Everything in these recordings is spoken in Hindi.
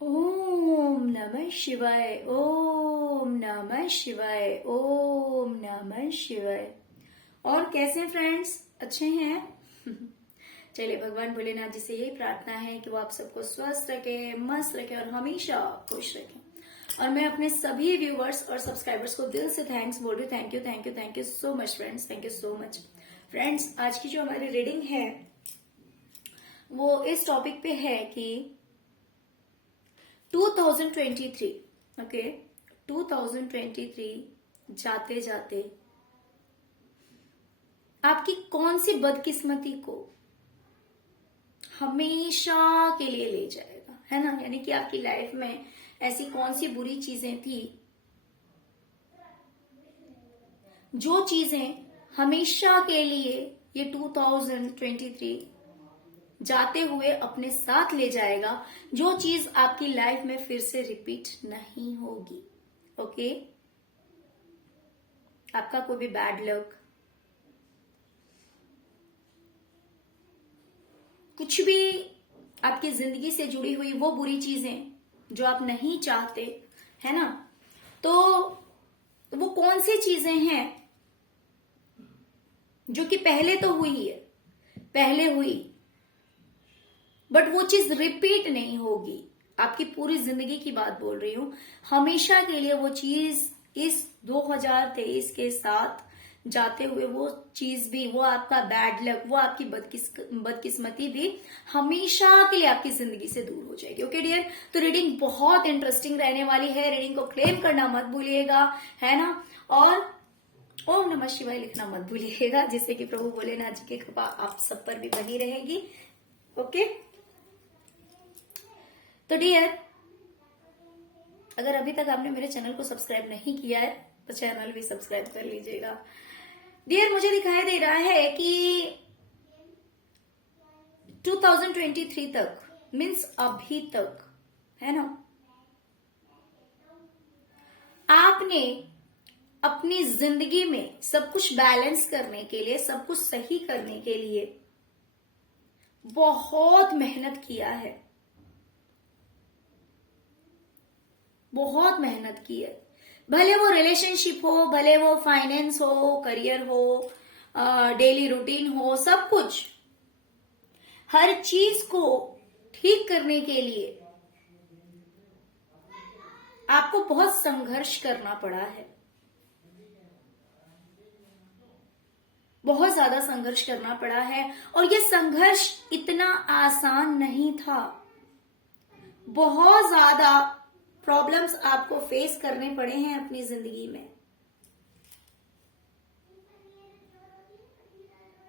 ओम नमः शिवाय। ओम नमः शिवाय। ओम नमः शिवाय। और कैसे हैं फ्रेंड्स? अच्छे हैं? चलिए, भगवान भोलेनाथ जी से यही प्रार्थना है कि वो आप सबको स्वस्थ रखे, मस्त रखे और हमेशा खुश रखे। और मैं अपने सभी व्यूवर्स और सब्सक्राइबर्स को दिल से थैंक्स बोल रही हूँ। Thank you, thank you, thank you so much friends. Thank you so much friends. आज की जो हमारी रीडिंग है वो इस टॉपिक पे है कि 2023, ओके, 2023 जाते जाते आपकी कौन सी बदकिस्मती को हमेशा के लिए ले जाएगा, है ना? यानी कि आपकी लाइफ में ऐसी कौन सी बुरी चीजें थी जो चीजें हमेशा के लिए ये 2023 जाते हुए अपने साथ ले जाएगा, जो चीज आपकी लाइफ में फिर से रिपीट नहीं होगी। ओके, आपका कोई भी बैड लक, कुछ भी आपकी जिंदगी से जुड़ी हुई वो बुरी चीजें जो आप नहीं चाहते, है ना? तो वो कौन सी चीजें हैं जो कि पहले तो हुई है, पहले हुई, बट वो चीज रिपीट नहीं होगी। आपकी पूरी जिंदगी की बात बोल रही हूं। हमेशा के लिए वो चीज इस 2023 के साथ जाते हुए, वो चीज भी, वो आपका बैड लक, वो आपकी बदकिस्मती भी हमेशा के लिए आपकी जिंदगी से दूर हो जाएगी। ओके डियर, तो रीडिंग बहुत इंटरेस्टिंग रहने वाली है। रीडिंग को क्लेम करना मत भूलिएगा, है ना? और ओम नमः शिवाय लिखना मत भूलिएगा, जिससे कि प्रभु भोलेनाथ जी की कृपा आप सब पर भी बनी रहेगी। ओके, तो डियर, अगर अभी तक आपने मेरे चैनल को सब्सक्राइब नहीं किया है तो चैनल भी सब्सक्राइब कर लीजिएगा। डियर, मुझे दिखाई दे रहा है कि 2023 तक, मीन्स अभी तक, है ना, आपने अपनी जिंदगी में सब कुछ बैलेंस करने के लिए, सब कुछ सही करने के लिए बहुत मेहनत किया है, बहुत मेहनत की है। भले वो रिलेशनशिप हो, भले वो फाइनेंस हो, करियर हो, डेली रूटीन हो, सब कुछ, हर चीज को ठीक करने के लिए आपको बहुत संघर्ष करना पड़ा है, बहुत ज्यादा संघर्ष करना पड़ा है। और ये संघर्ष इतना आसान नहीं था। बहुत ज्यादा प्रॉब्लम्स आपको फेस करने पड़े हैं अपनी जिंदगी में।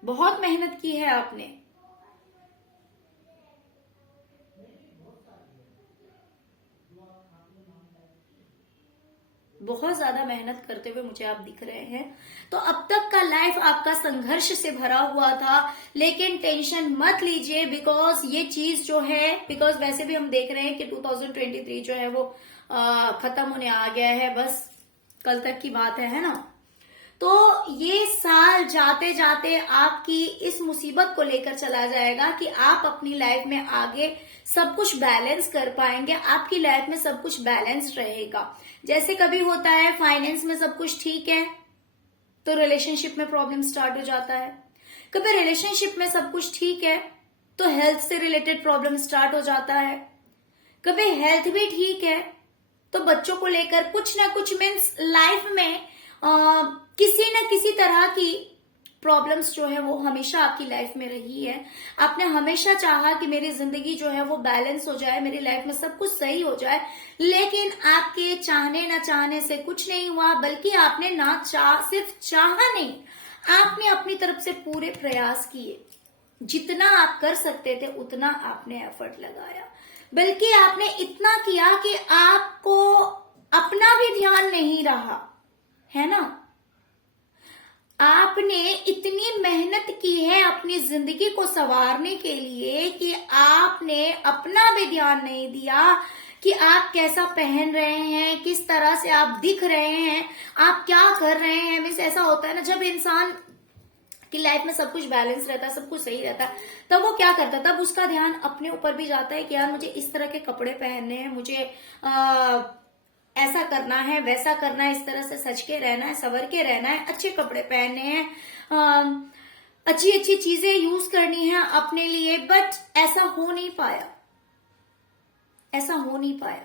बहुत मेहनत की है आपने, बहुत ज्यादा मेहनत करते हुए मुझे आप दिख रहे हैं। तो अब तक का लाइफ आपका संघर्ष से भरा हुआ था, लेकिन टेंशन मत लीजिए, बिकॉज ये चीज जो है, बिकॉज वैसे भी हम देख रहे हैं कि 2023 जो है वो खत्म होने आ गया है, बस कल तक की बात है ना? तो ये साल जाते जाते आपकी इस मुसीबत को लेकर चला जाएगा कि आप अपनी लाइफ में आगे सब कुछ बैलेंस कर पाएंगे। आपकी लाइफ में सब कुछ बैलेंस रहेगा। जैसे कभी होता है फाइनेंस में सब कुछ ठीक है तो रिलेशनशिप में प्रॉब्लम स्टार्ट हो जाता है। कभी रिलेशनशिप में सब कुछ ठीक है तो हेल्थ से रिलेटेड प्रॉब्लम स्टार्ट हो जाता है। कभी हेल्थ भी ठीक है तो बच्चों को लेकर कुछ ना कुछ, मीन्स लाइफ में किसी न किसी तरह की प्रॉब्लम्स जो है वो हमेशा आपकी लाइफ में रही है। आपने हमेशा चाहा कि मेरी जिंदगी जो है वो बैलेंस हो जाए, मेरी लाइफ में सब कुछ सही हो जाए, लेकिन आपके चाहने न चाहने से कुछ नहीं हुआ, बल्कि आपने सिर्फ चाहा नहीं, आपने अपनी तरफ से पूरे प्रयास किए। जितना आप कर सकते थे उतना आपने एफर्ट लगाया, बल्कि आपने इतना किया कि आपको अपना भी ध्यान नहीं रहा, है ना? आपने इतनी मेहनत की है अपनी जिंदगी को संवारने के लिए कि आपने अपना भी ध्यान नहीं दिया कि आप कैसा पहन रहे हैं, किस तरह से आप दिख रहे हैं, आप क्या कर रहे हैं। मीन्स ऐसा होता है ना, जब इंसान कि लाइफ में सब कुछ बैलेंस रहता है, सब कुछ सही रहता है, तब वो क्या करता है, तब उसका ध्यान अपने ऊपर भी जाता है कि यार मुझे इस तरह के कपड़े पहनने हैं, मुझे ऐसा करना है, वैसा करना है, इस तरह से सज के रहना है, संवर के रहना है, अच्छे कपड़े पहनने हैं, अच्छी अच्छी चीजें यूज करनी है अपने लिए। बट ऐसा हो नहीं पाया, ऐसा हो नहीं पाया।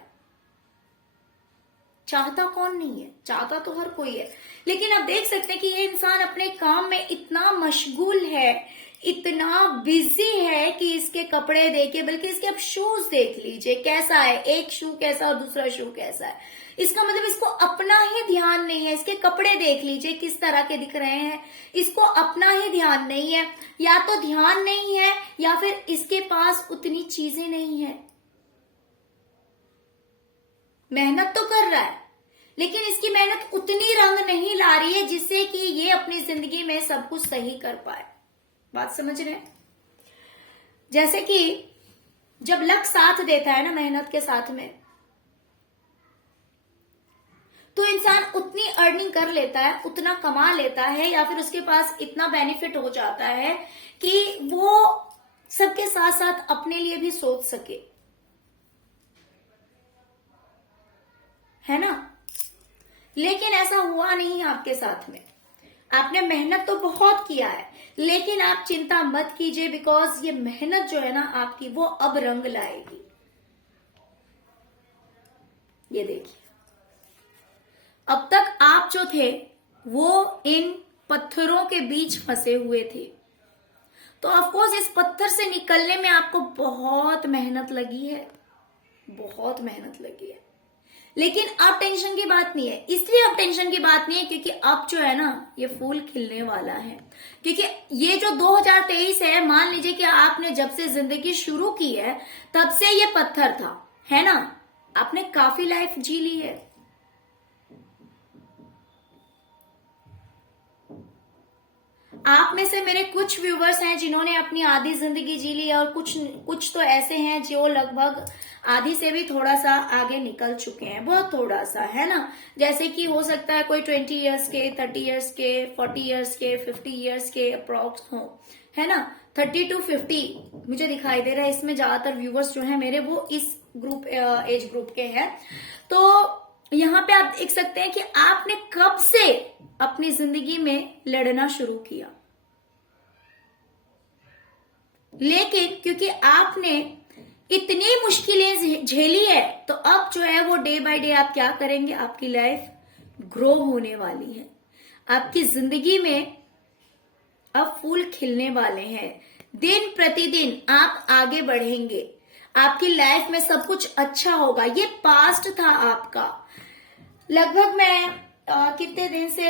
चाहता कौन नहीं है, चाहता तो हर कोई है, लेकिन आप देख सकते हैं कि ये इंसान अपने काम में इतना मशगूल है, इतना बिजी है कि इसके कपड़े देखिए, बल्कि इसके अब शूज देख लीजिए कैसा है, एक शू कैसा और दूसरा शू कैसा है। इसका मतलब इसको अपना ही ध्यान नहीं है। इसके कपड़े देख लीजिए किस तरह के दिख रहे हैं, इसको अपना ही ध्यान नहीं है। या तो ध्यान नहीं है या फिर इसके पास उतनी चीजें नहीं है। मेहनत तो कर रहा है लेकिन इसकी मेहनत उतनी रंग नहीं ला रही है जिससे कि ये अपनी जिंदगी में सब कुछ सही कर पाए। बात समझ रहे हैं? जैसे कि जब लक साथ देता है ना मेहनत के साथ में, तो इंसान उतनी अर्निंग कर लेता है, उतना कमा लेता है, या फिर उसके पास इतना बेनिफिट हो जाता है कि वो सबके साथ साथ अपने लिए भी सोच सके, है ना। लेकिन ऐसा हुआ नहीं है आपके साथ में। आपने मेहनत तो बहुत किया है, लेकिन आप चिंता मत कीजिए, बिकॉज ये मेहनत जो है ना आपकी, वो अब रंग लाएगी। ये देखिए, अब तक आप जो थे वो इन पत्थरों के बीच फंसे हुए थे, तो ऑफकोर्स इस पत्थर से निकलने में आपको बहुत मेहनत लगी है, बहुत मेहनत लगी है। लेकिन अब टेंशन की बात नहीं है। इसलिए अब टेंशन की बात नहीं है क्योंकि अब जो है ना ये फूल खिलने वाला है। क्योंकि ये जो 2023 है, मान लीजिए कि आपने जब से जिंदगी शुरू की है तब से ये पत्थर था, है ना। आपने काफी लाइफ जी ली है। आप में से मेरे कुछ व्यूवर्स हैं जिन्होंने अपनी आधी जिंदगी जी ली है, और कुछ तो ऐसे हैं जो लगभग आधी से भी थोड़ा सा आगे निकल चुके हैं, बहुत थोड़ा सा, है ना। जैसे कि हो सकता है कोई 20 इयर्स के, 30 इयर्स के, 40 इयर्स के, 50 इयर्स के अप्रोक्स हो, है ना। 30 to 50 मुझे दिखाई दे रहा है। इसमें ज्यादातर व्यूवर्स जो है मेरे वो इस ग्रुप एज ग्रुप के हैं। तो यहाँ पे आप देख सकते हैं कि आपने कब से अपनी जिंदगी में लड़ना शुरू किया, लेकिन क्योंकि आपने इतनी मुश्किलें झेली है, तो अब जो है वो डे बाय डे आप क्या करेंगे, आपकी लाइफ ग्रो होने वाली है। आपकी जिंदगी में अब फूल खिलने वाले हैं। दिन प्रतिदिन आप आगे बढ़ेंगे, आपकी लाइफ में सब कुछ अच्छा होगा। ये पास्ट था आपका। लगभग मैं कितने दिन से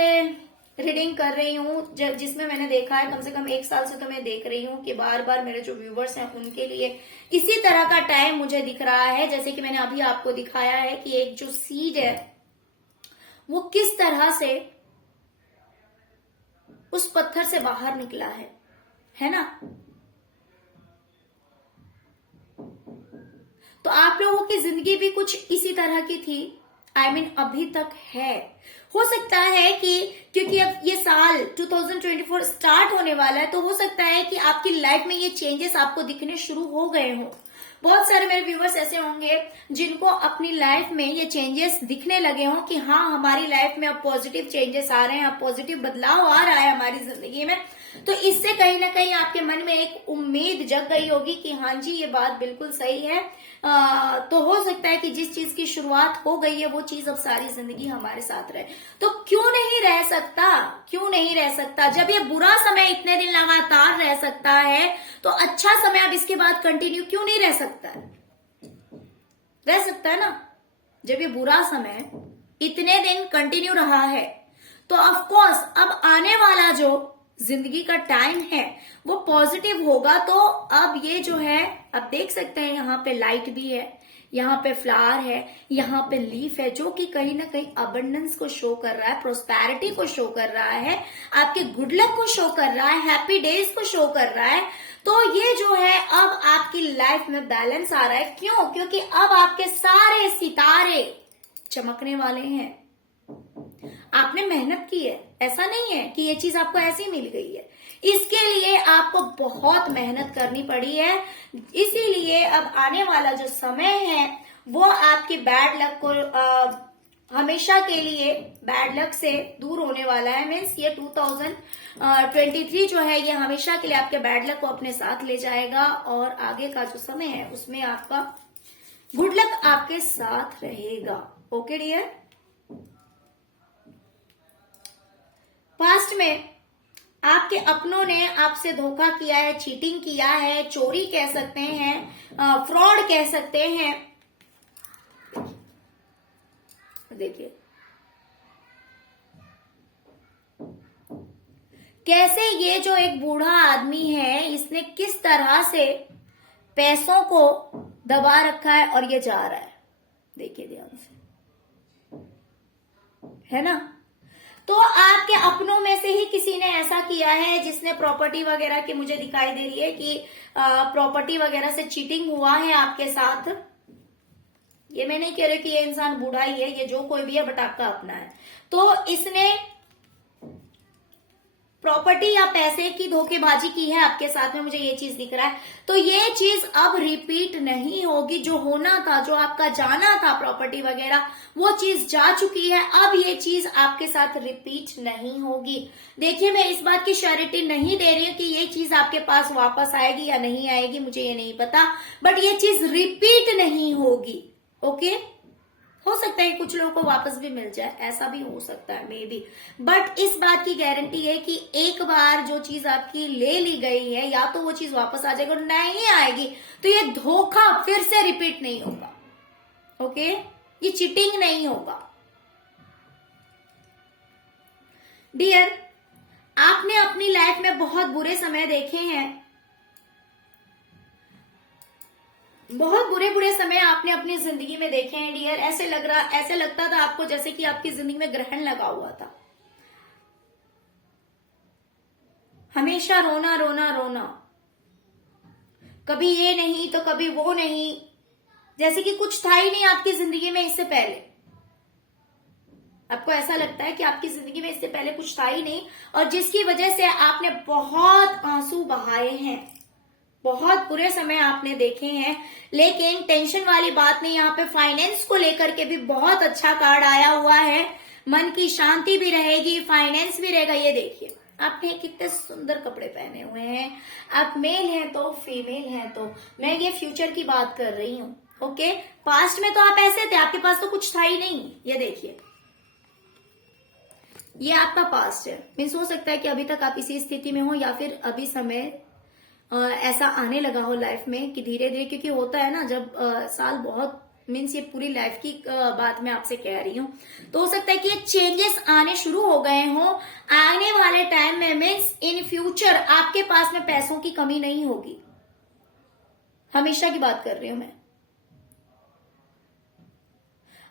रीडिंग कर रही हूँ, जिसमें मैंने देखा है कम से कम 1 साल से तो मैं देख रही हूँ कि बार बार मेरे जो व्यूवर्स हैं उनके लिए इसी तरह का टाइम मुझे दिख रहा है। जैसे कि मैंने अभी आपको दिखाया है कि एक जो सीड है वो किस तरह से उस पत्थर से बाहर निकला है ना। तो आप लोगों की जिंदगी भी कुछ इसी तरह की थी। I mean, अभी तक है। हो सकता है कि क्योंकि अब ये साल 2024 स्टार्ट होने वाला है, तो हो सकता है कि आपकी लाइफ में ये चेंजेस आपको दिखने शुरू हो गए हों। बहुत सारे मेरे व्यूवर्स ऐसे होंगे जिनको अपनी लाइफ में ये चेंजेस दिखने लगे हों कि हाँ, हमारी लाइफ में अब पॉजिटिव चेंजेस आ रहे हैं, अब पॉजिटिव बदलाव आ रहा है हमारी जिंदगी में। तो इससे कहीं ना कहीं आपके मन में एक उम्मीद जग गई होगी कि हाँ जी, ये बात बिल्कुल सही है। तो हो सकता है कि जिस चीज की शुरुआत हो गई है वो चीज अब सारी जिंदगी हमारे साथ रहे। तो क्यों नहीं रह सकता, क्यों नहीं रह सकता? जब ये बुरा समय इतने दिन लगातार रह सकता है, तो अच्छा समय अब इसके बाद कंटिन्यू क्यों नहीं रह सकता है? रह सकता है ना। जब ये बुरा समय इतने दिन कंटिन्यू रहा है, तो ऑफ कोर्स अब आने वाला जो जिंदगी का टाइम है वो पॉजिटिव होगा। तो अब ये जो है, अब देख सकते हैं यहाँ पे लाइट भी है, यहाँ पे फ्लावर है, यहाँ पे लीफ है, जो कि कहीं ना कहीं अबंडेंस को शो कर रहा है, प्रोस्पेरिटी को शो कर रहा है, आपके गुड लक को शो कर रहा है, हैप्पी डेज को शो कर रहा है। तो ये जो है अब आपकी लाइफ में बैलेंस आ रहा है। क्यों? क्योंकि अब आपके सारे सितारे चमकने वाले हैं। आपने मेहनत की है, ऐसा नहीं है कि ये चीज आपको ऐसी मिल गई है। इसके लिए आपको बहुत मेहनत करनी पड़ी है। इसीलिए अब आने वाला जो समय है वो आपकी बैड लक को हमेशा के लिए बैड लक से दूर होने वाला है। मीन्स ये 2023 जो है ये हमेशा के लिए आपके बैड लक को अपने साथ ले जाएगा और आगे का जो समय है उसमें आपका गुड लक आपके साथ रहेगा। Okay dear. पास्ट में आपके अपनों ने आपसे धोखा किया है, चीटिंग किया है, चोरी कह सकते हैं, फ्रॉड कह सकते हैं। देखिए कैसे ये जो एक बूढ़ा आदमी है इसने किस तरह से पैसों को दबा रखा है और ये जा रहा है। देखिए ध्यान से, है ना। तो आपके अपनों में से ही किसी ने ऐसा किया है जिसने प्रॉपर्टी वगैरह की, मुझे दिखाई दे रही है कि प्रॉपर्टी वगैरह से चीटिंग हुआ है आपके साथ। ये मैं नहीं कह रही कि ये इंसान बूढ़ा ही है, ये जो कोई भी है बट आपका अपना है। तो इसने प्रॉपर्टी या पैसे की धोखेबाजी की है आपके साथ में, मुझे ये चीज दिख रहा है। तो ये चीज अब रिपीट नहीं होगी। जो होना था, जो आपका जाना था प्रॉपर्टी वगैरह, वो चीज जा चुकी है। अब ये चीज आपके साथ रिपीट नहीं होगी। देखिए मैं इस बात की श्योरिटी नहीं दे रही हूँ कि ये चीज आपके पास वापस आएगी या नहीं आएगी, मुझे ये नहीं पता, बट ये चीज रिपीट नहीं होगी। ओके हो सकता है कुछ लोगों को वापस भी मिल जाए, ऐसा भी हो सकता है मे बी, बट इस बात की गारंटी है कि एक बार जो चीज आपकी ले ली गई है या तो वो चीज वापस आ जाएगी और नहीं आएगी तो ये धोखा फिर से रिपीट नहीं होगा। ओके ये चीटिंग नहीं होगा। डियर, आपने अपनी लाइफ में बहुत बुरे समय देखे हैं, बहुत बुरे बुरे समय आपने अपनी जिंदगी में देखे हैं डियर। ऐसे लगता था आपको जैसे कि आपकी जिंदगी में ग्रहण लगा हुआ था। हमेशा रोना रोना रोना, कभी ये नहीं तो कभी वो नहीं, जैसे कि कुछ था ही नहीं आपकी जिंदगी में इससे पहले। आपको ऐसा लगता है कि आपकी जिंदगी में इससे पहले कुछ था ही नहीं और जिसकी वजह से आपने बहुत आंसू बहाए हैं, बहुत बुरे समय आपने देखे हैं। लेकिन टेंशन वाली बात नहीं, यहाँ पे फाइनेंस को लेकर के भी बहुत अच्छा कार्ड आया हुआ है। मन की शांति भी रहेगी, फाइनेंस भी रहेगा। ये देखिए आपने कितने सुंदर कपड़े पहने हुए हैं। आप मेल हैं तो फीमेल हैं तो, मैं ये फ्यूचर की बात कर रही हूँ। ओके पास्ट में तो आप ऐसे थे, आपके पास तो कुछ था ही नहीं। ये देखिए ये आपका पास्ट है। मीन्स हो सकता है कि अभी तक आप इसी स्थिति में हो या फिर अभी समय ऐसा आने लगा हो लाइफ में कि धीरे धीरे, क्योंकि होता है ना जब साल बहुत, मीन्स ये पूरी लाइफ की बात मैं आपसे कह रही हूँ, तो हो सकता है कि ये चेंजेस आने शुरू हो गए हो आने वाले टाइम में। मीन्स इन फ्यूचर आपके पास में पैसों की कमी नहीं होगी, हमेशा की बात कर रही हूं मैं।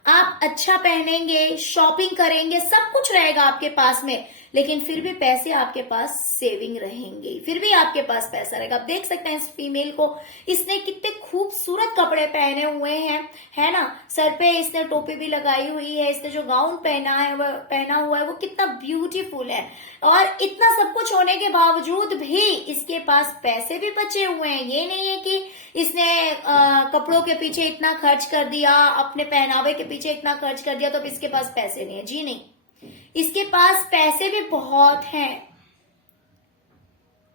आप अच्छा पहनेंगे, शॉपिंग करेंगे, सब कुछ रहेगा आपके पास में, लेकिन फिर भी पैसे आपके पास सेविंग रहेंगे, फिर भी आपके पास पैसा रहेगा। आप देख सकते हैं इस फीमेल को, इसने कितने खूबसूरत कपड़े पहने हुए हैं, है ना। सर पे इसने टोपी भी लगाई हुई है, इसने जो गाउन पहना हुआ है वो कितना ब्यूटीफुल है। और इतना सब कुछ होने के बावजूद भी इसके पास पैसे भी बचे हुए हैं। ये नहीं है कि इसने कपड़ों के पीछे इतना खर्च कर दिया, अपने पहनावे के पीछे इतना खर्च कर दिया तो अब इसके पास पैसे नहीं है। जी नहीं, इसके पास पैसे भी बहुत हैं।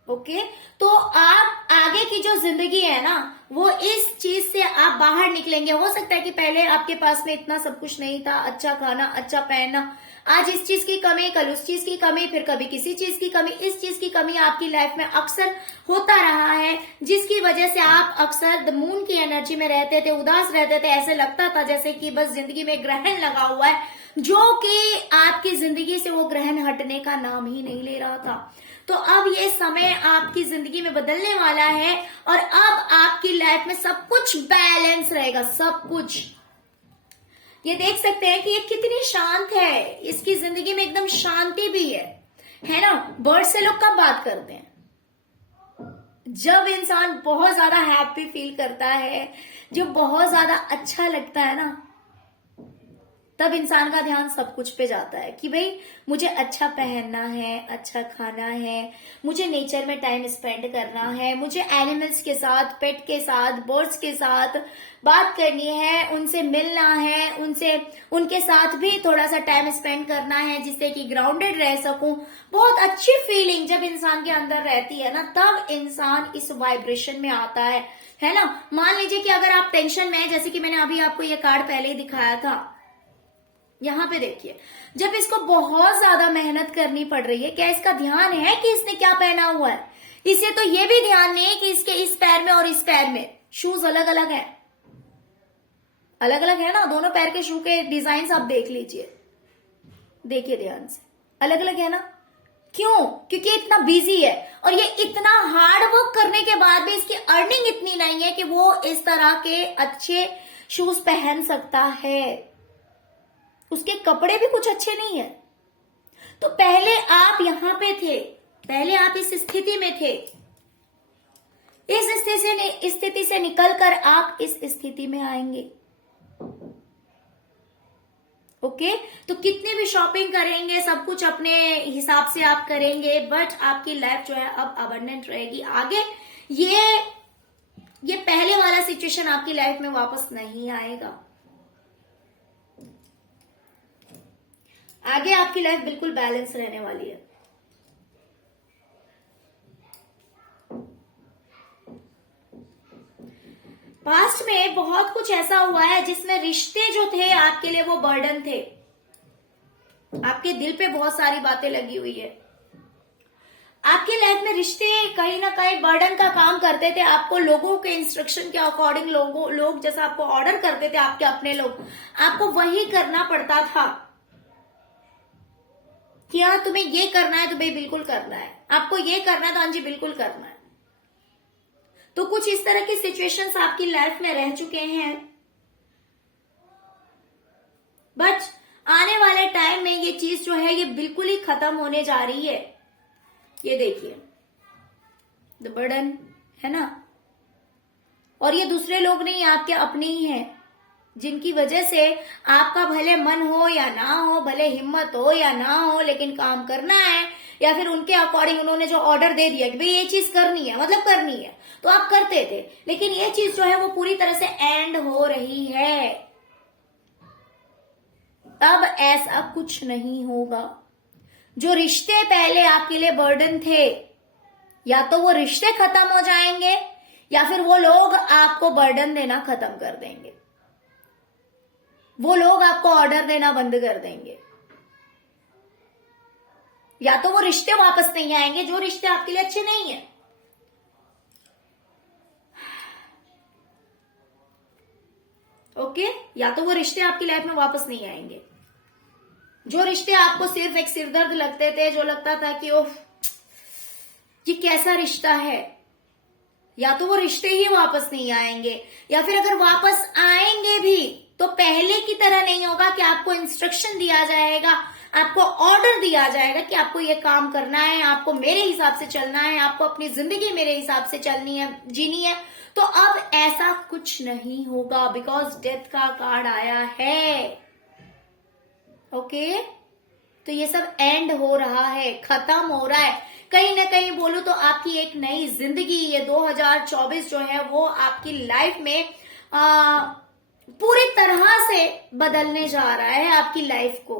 ओके तो आप आगे की जो जिंदगी है ना वो इस चीज से आप बाहर निकलेंगे। हो सकता है कि पहले आपके पास में इतना सब कुछ नहीं था, अच्छा खाना, अच्छा पहनना, आज इस चीज की कमी, कल उस चीज की कमी, फिर कभी किसी चीज की कमी। इस चीज की कमी आपकी लाइफ में अक्सर होता रहा है, जिसकी वजह से आप अक्सर द मून की एनर्जी में रहते थे, उदास रहते थे। ऐसे लगता था जैसे कि बस जिंदगी में ग्रहण लगा हुआ है, जो कि आपकी जिंदगी से वो ग्रहण हटने का नाम ही नहीं ले रहा था। तो अब ये समय आपकी जिंदगी में बदलने वाला है और अब आपकी लाइफ में सब कुछ बैलेंस रहेगा, सब कुछ। ये देख सकते हैं कि ये कितनी शांत है, इसकी जिंदगी में एकदम शांति भी है ना। बर्ड से लोग कब बात करते हैं? जब इंसान बहुत ज्यादा हैप्पी फील करता है, जो बहुत ज्यादा अच्छा लगता है ना, तब इंसान का ध्यान सब कुछ पे जाता है कि भाई मुझे अच्छा पहनना है, अच्छा खाना है, मुझे नेचर में टाइम स्पेंड करना है, मुझे एनिमल्स के साथ, पेट के साथ, बर्ड्स के साथ बात करनी है, उनसे मिलना है, उनके साथ भी थोड़ा सा टाइम स्पेंड करना है जिससे कि ग्राउंडेड रह सकूं। बहुत अच्छी फीलिंग जब इंसान के अंदर रहती है ना, तब इंसान इस वाइब्रेशन में आता है ना। मान लीजिए कि अगर आप टेंशन में है, जैसे कि मैंने अभी आपको ये कार्ड पहले ही दिखाया था, यहाँ पे देखिए, जब इसको बहुत ज्यादा मेहनत करनी पड़ रही है, क्या इसका ध्यान है कि इसने क्या पहना हुआ है? इसे तो ये भी ध्यान नहीं है कि इसके इस पैर में और इस पैर में शूज अलग अलग है, अलग अलग है ना, दोनों पैर के शू के डिजाइन आप देख लीजिए, देखिए ध्यान से, अलग अलग है ना। क्यों? क्योंकि इतना बिजी है और ये इतना हार्ड वर्क करने के बाद भी इसकी अर्निंग इतनी नहीं है कि वो इस तरह के अच्छे शूज पहन सकता है। उसके कपड़े भी कुछ अच्छे नहीं है। तो पहले आप यहां पे थे, पहले आप इस स्थिति में थे, इस स्थिति से निकलकर आप इस स्थिति में आएंगे। ओके, तो कितनी भी शॉपिंग करेंगे, सब कुछ अपने हिसाब से आप करेंगे, बट आपकी लाइफ जो है अब अबंडेंट रहेगी। आगे ये पहले वाला सिचुएशन आपकी लाइफ में वापस नहीं आएगा। आगे आपकी लाइफ बिल्कुल बैलेंस रहने वाली है। पास्ट में बहुत कुछ ऐसा हुआ है जिसमें रिश्ते जो थे आपके लिए वो बर्डन थे, आपके दिल पे बहुत सारी बातें लगी हुई है। आपकी लाइफ में रिश्ते कहीं ना कहीं बर्डन का काम करते थे। आपको लोगों के इंस्ट्रक्शन के अकॉर्डिंग लोग जैसा आपको ऑर्डर करते थे, आपके अपने लोग, आपको वही करना पड़ता था कि हाँ तुम्हें ये करना है तो भाई बिल्कुल करना है, आपको ये करना है तो हाँ जी बिल्कुल करना है। तो कुछ इस तरह की सिचुएशंस आपकी लाइफ में रह चुके हैं, बट आने वाले टाइम में ये चीज जो है ये बिल्कुल ही खत्म होने जा रही है। ये देखिए, द बर्डन है ना, और ये दूसरे लोग नहीं, आपके अपने ही हैं, जिनकी वजह से आपका भले मन हो या ना हो, भले हिम्मत हो या ना हो, लेकिन काम करना है, या फिर उनके अकॉर्डिंग उन्होंने जो ऑर्डर दे दिया कि भाई ये चीज करनी है, मतलब करनी है, तो आप करते थे। लेकिन ये चीज जो है वो पूरी तरह से एंड हो रही है। अब ऐसा कुछ नहीं होगा। जो रिश्ते पहले आपके लिए बर्डन थे, या तो वो रिश्ते खत्म हो जाएंगे या फिर वो लोग आपको बर्डन देना खत्म कर देंगे, वो लोग आपको ऑर्डर देना बंद कर देंगे, या तो वो रिश्ते वापस नहीं आएंगे जो रिश्ते आपके लिए अच्छे नहीं है। ओके, या तो वो रिश्ते आपकी लाइफ में वापस नहीं आएंगे, जो रिश्ते आपको सिर्फ एक सिरदर्द लगते थे, जो लगता था कि ओह ये कैसा रिश्ता है, या तो वो रिश्ते ही वापस नहीं आएंगे, या फिर अगर वापस आएंगे भी तो पहले की तरह नहीं होगा कि आपको इंस्ट्रक्शन दिया जाएगा, आपको ऑर्डर दिया जाएगा कि आपको ये काम करना है, आपको मेरे हिसाब से चलना है, आपको अपनी जिंदगी मेरे हिसाब से चलनी है, जीनी है। तो अब ऐसा कुछ नहीं होगा, बिकॉज डेथ का कार्ड आया है। ओके, तो ये सब एंड हो रहा है, खत्म हो रहा है। कहीं ना कहीं बोलूं तो आपकी एक नई जिंदगी, ये 2024 जो है वो आपकी लाइफ में पूरी तरह से बदलने जा रहा है आपकी लाइफ को।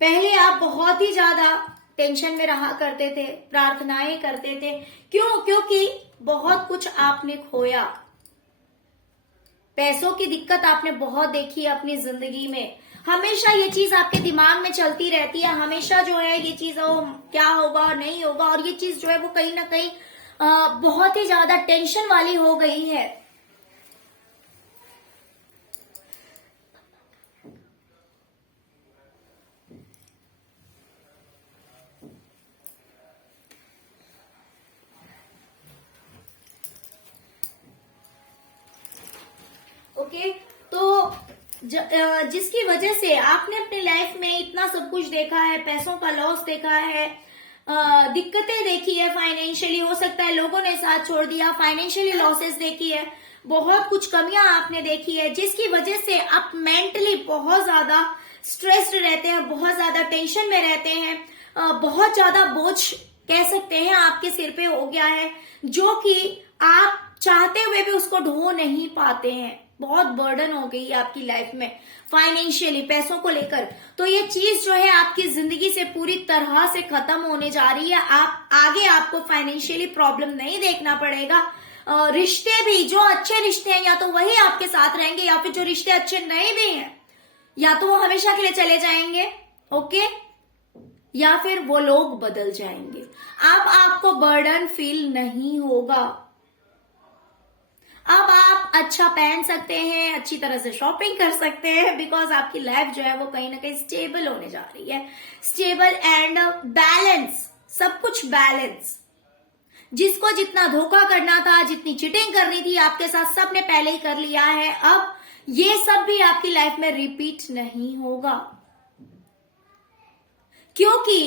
पहले आप बहुत ही ज्यादा टेंशन में रहा करते थे, प्रार्थनाएं करते थे, क्यों? क्योंकि बहुत कुछ आपने खोया, पैसों की दिक्कत आपने बहुत देखी है अपनी जिंदगी में। हमेशा ये चीज आपके दिमाग में चलती रहती है, हमेशा जो है ये चीज क्या होगा नहीं होगा, और ये चीज जो है वो कहीं ना कहीं बहुत ही ज्यादा टेंशन वाली हो गई है। ओके, तो जिसकी वजह से आपने अपनी लाइफ में इतना सब कुछ देखा है, पैसों का लॉस देखा है, दिक्कतें देखी है, फाइनेंशियली हो सकता है लोगों ने साथ छोड़ दिया, फाइनेंशियली लॉसेस देखी है, बहुत कुछ कमियां आपने देखी है, जिसकी वजह से आप मेंटली बहुत ज्यादा स्ट्रेस्ड रहते हैं, बहुत ज्यादा टेंशन में रहते हैं, बहुत ज्यादा बोझ कह सकते हैं आपके सिर पे हो गया है, जो कि आप चाहते हुए भी उसको ढो नहीं पाते हैं। बहुत बर्डन हो गई है आपकी लाइफ में फाइनेंशियली, पैसों को लेकर। तो ये चीज जो है आपकी जिंदगी से पूरी तरह से खत्म होने जा रही है। आप आगे आपको फाइनेंशियली प्रॉब्लम नहीं देखना पड़ेगा। रिश्ते भी, जो अच्छे रिश्ते हैं या तो वही आपके साथ रहेंगे, या फिर जो रिश्ते अच्छे नहीं भी हैं या तो वो हमेशा के लिए चले जाएंगे, ओके, या फिर वो लोग बदल जाएंगे। अब आपको बर्डन फील नहीं होगा। अब आप अच्छा पहन सकते हैं, अच्छी तरह से शॉपिंग कर सकते हैं, बिकॉज आपकी लाइफ जो है वो कहीं ना कहीं स्टेबल होने जा रही है। स्टेबल एंड बैलेंस, सब कुछ बैलेंस। जिसको जितना धोखा करना था, जितनी चीटिंग करनी थी आपके साथ, सब ने पहले ही कर लिया है। अब ये सब भी आपकी लाइफ में रिपीट नहीं होगा, क्योंकि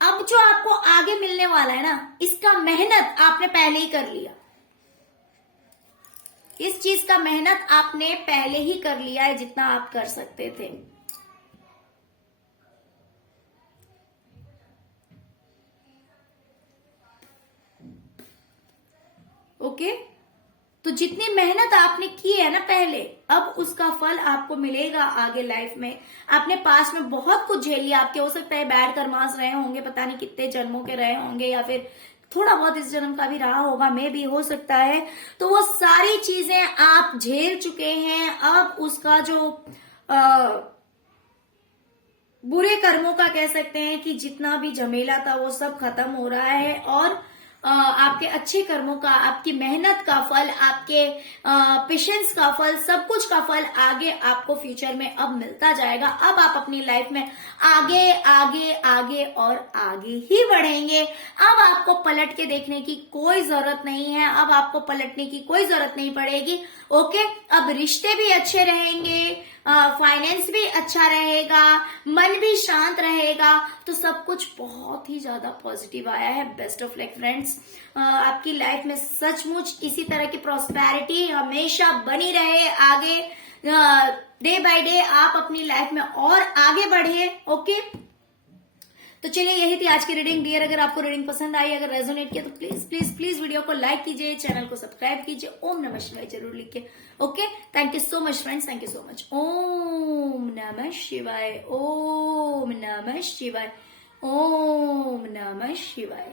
अब जो आपको आगे मिलने वाला है ना, इसका मेहनत आपने पहले ही कर लिया। इस चीज का मेहनत आपने पहले ही कर लिया है, जितना आप कर सकते थे। ओके, तो जितनी मेहनत आपने की है ना पहले, अब उसका फल आपको मिलेगा आगे लाइफ में। आपने पास में बहुत कुछ झेल लिया, आपके हो सकता है बैड कर्मास रहे होंगे, पता नहीं कितने जन्मों के रहे होंगे, या फिर थोड़ा बहुत इस जन्म का भी रहा होगा, मे भी हो सकता है। तो वो सारी चीजें आप झेल चुके हैं। अब उसका जो बुरे कर्मों का कह सकते हैं कि जितना भी झमेला था वो सब खत्म हो रहा है, और आपके अच्छे कर्मों का, आपकी मेहनत का फल, आपके पेशेंस का फल, सब कुछ का फल आगे आपको फ्यूचर में अब मिलता जाएगा। अब आप अपनी लाइफ में आगे आगे आगे और आगे ही बढ़ेंगे। अब आपको पलट के देखने की कोई जरूरत नहीं है, अब आपको पलटने की कोई जरूरत नहीं पड़ेगी। ओके, अब रिश्ते भी अच्छे रहेंगे, फाइनेंस भी अच्छा रहेगा, मन भी शांत रहेगा, तो सब कुछ बहुत ही ज्यादा पॉजिटिव आया है। बेस्ट ऑफ लक फ्रेंड्स, आपकी लाइफ में सचमुच इसी तरह की प्रॉस्पेरिटी हमेशा बनी रहे। आगे डे बाय डे आप अपनी लाइफ में और आगे बढ़िए। ओके, तो चलिए यही थी आज की रीडिंग। डियर, अगर आपको रीडिंग पसंद आई, अगर रेजोनेट किया, तो प्लीज प्लीज प्लीज वीडियो को लाइक कीजिए, चैनल को सब्सक्राइब कीजिए, ओम नमः शिवाय जरूर लिखिए। Okay, thank you so much friends, thank you so much. ओम नमः शिवाय, ओम नमः शिवाय, ओम नमः शिवाय।